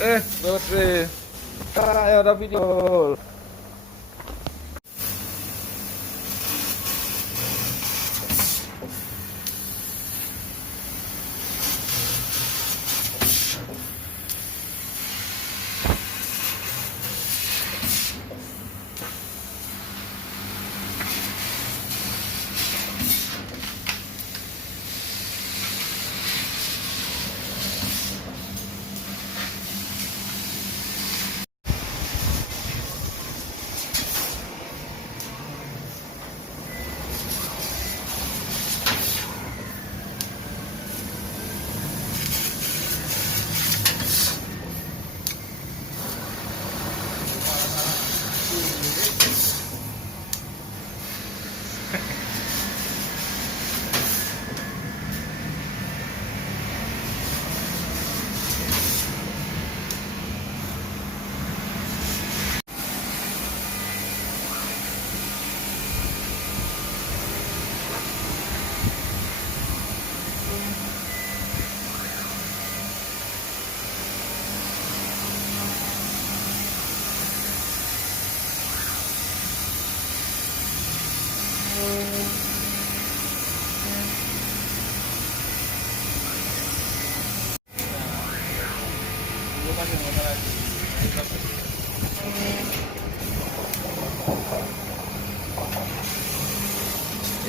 Terus ya ada video.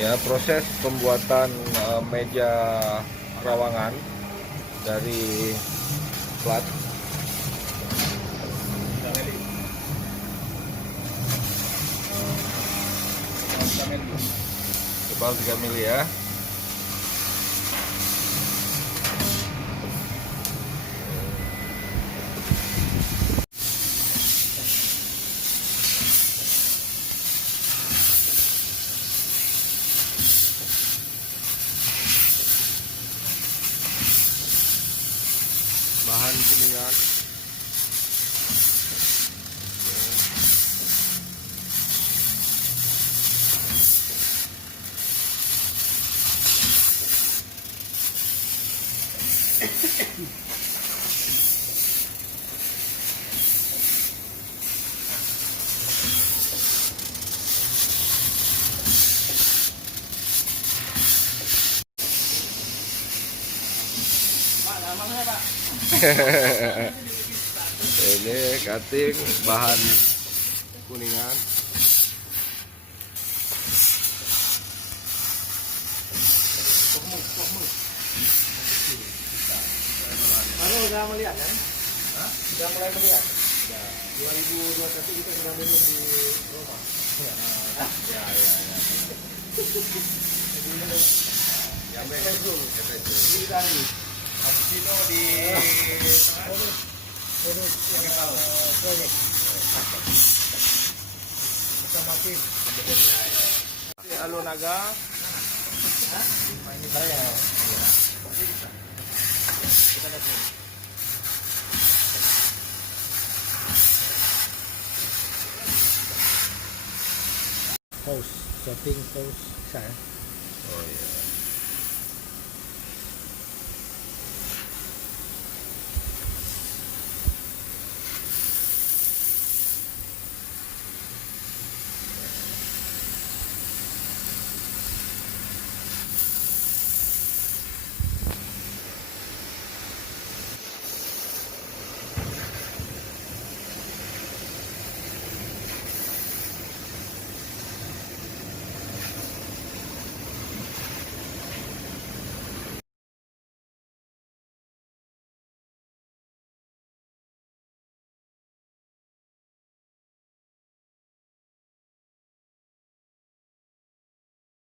Ya, proses pembuatan meja rawangan dari plat tebal 3 mili ya. Bahan kuningan ini cutting bahan kuningan. Baru udah melihat kan? Sudah mulai melihat. 2021 kita sudah minum di rumah. Ya. Yang betul. Ini tadi. Habis itu di proyek bersama tim. Alun Naga. Ini saya. Kita lihat nih. Pause, setting pause saya. Oh iya.